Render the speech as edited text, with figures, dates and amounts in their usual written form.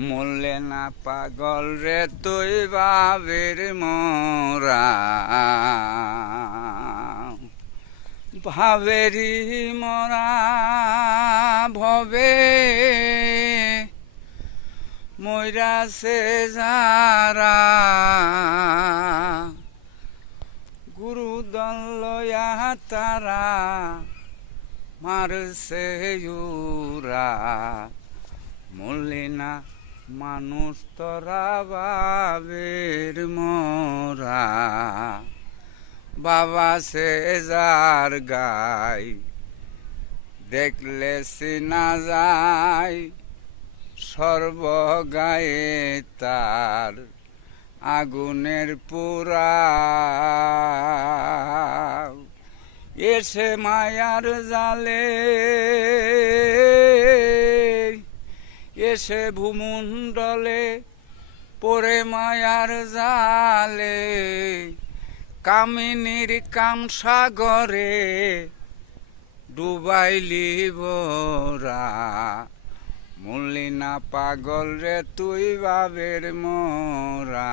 মরলে না পাগল রে তুই বাবের মোরা ভাবেরি মরা ভবে মইরাছে যারা গুরু দল লয়া তারা মারছে ইউরা মরলে না মানুষ তোরা বাবের মোরা বাবা সে যার গাই দেখলে চিনা যায় সর্বগায়ে তার আগুনের পুরা এসে মায়ার জালে এসে ভূমণ্ডলে পরে মায়ার জালে কামিনীর কাম সাগরে ডুবাইলি বোরা মরলি না পাগল রে তুই বাবের মোরা